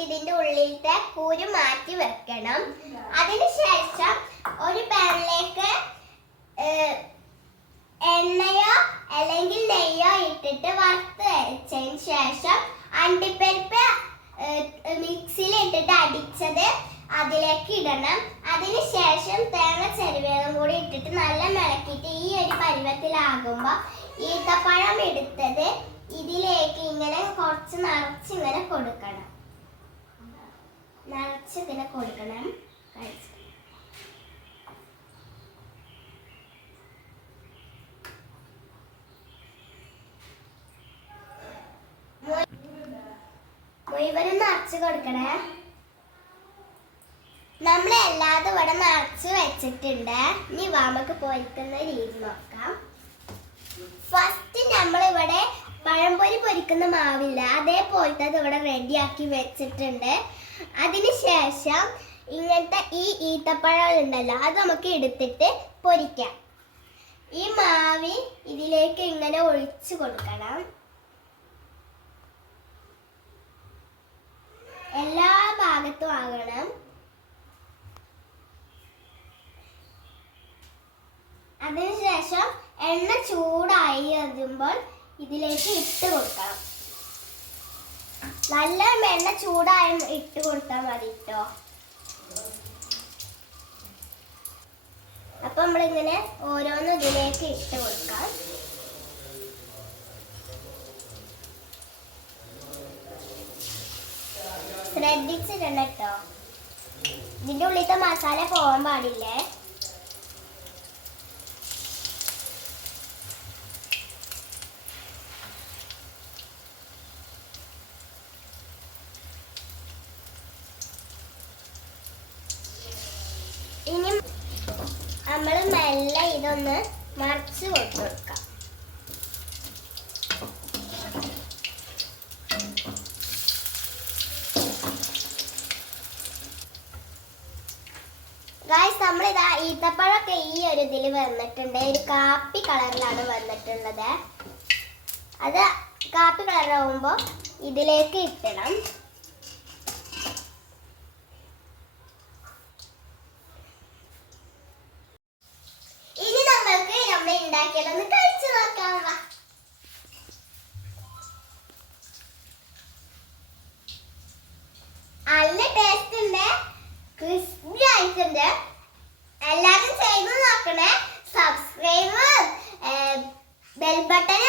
ഇതിന്റെ ഉള്ളിലത്തെ കൂര് മാറ്റി വെക്കണം. അതിനുശേഷം ഒരു പാനിലേക്ക് എണ്ണയോ അല്ലെങ്കിൽ നെയ്യോ ഇട്ടിട്ട് വറുത്ത് വെച്ചതിന് ശേഷം അണ്ടിപ്പരിപ്പ് മിക്സിയിൽ ഇട്ടിട്ട് അടിച്ചത് അതിലേക്ക് ഇടണം. അതിനുശേഷം തേങ്ങ ചെരുവേതും കൂടി ഇട്ടിട്ട് നല്ല മിളക്കിയിട്ട് ഈ ഒരു പരുവത്തിലാകുമ്പോൾ ഈത്തപ്പഴം എടുത്തത് ഇതിലേക്ക് ഇങ്ങനെ കുറച്ച് നിറച്ച് ഇങ്ങനെ കൊടുക്കണം. നിറച്ച് ഇങ്ങനെ കൊടുക്കണം. മുഴുവനും നിറച്ച് കൊടുക്കണേ. നമ്മൾ എല്ലാതും ഇവിടെ നിറച്ച് വെച്ചിട്ടുണ്ട്. ഇനി വാമക്ക് പോയിക്കുന്ന രീതി നോക്കാം. ഫസ്റ്റ് പഴംപൊരി മാവില്ല. അതേപോലത്തെ അത് ഇവിടെ റെഡിയാക്കി വെച്ചിട്ടുണ്ട്. അതിനുശേഷം ഇങ്ങനത്തെ ഈ ഈത്തപ്പഴം ഉണ്ടല്ലോ അത് നമുക്ക് എടുത്തിട്ട് പൊരിക്കാം. ഈ മാവി ഇതിലേക്ക് ഇങ്ങനെ ഒഴിച്ചു കൊടുക്കണം. എല്ലാ ഭാഗത്തും ആകണം. അതിനുശേഷം എണ്ണ ചൂടായി വരുമ്പോൾ ഇതിലേക്ക് ഇട്ട് കൊടുക്കണം. നല്ല വെണ്ണ ചൂടായ ഇട്ട് കൊടുത്താൽ മതി കേട്ടോ അപ്പൊ നമ്മളിങ്ങനെ ഓരോന്ന് ഇതിലേക്ക് ഇട്ട് കൊടുക്കാം. ശ്രദ്ധിച്ചിട്ടുണ്ട് കേട്ടോ ഇതിന്റെ ഉള്ളിലത്തെ മസാല പോകാൻ പാടില്ലേ ഇനി നമ്മൾ മെല്ലെ ഇതൊന്ന് മറിച്ച് കൊടുത്തു കൊടുക്കാം നമ്മളിതാ ഈത്തപ്പഴമൊക്കെ ഈ ഒരു ഇതിൽ വന്നിട്ടുണ്ട്. ഒരു കാപ്പി കളറിലാണ് വന്നിട്ടുള്ളത്. അത് കാപ്പി കളറാവുമ്പോൾ ഇതിലേക്ക് ഇട്ടണം ഇനി നമ്മൾക്ക് നമ്മൾ ഉണ്ടാക്കിയതൊന്ന് കഴിച്ചു നോക്കാം. നല്ല ടേസ്റ്റ് ഉണ്ട്. ക്രിസ്പി ആയിട്ടുണ്ട്. എല്ലാവരും ചെയ്ത് നോക്കണേ. Subscribe bell button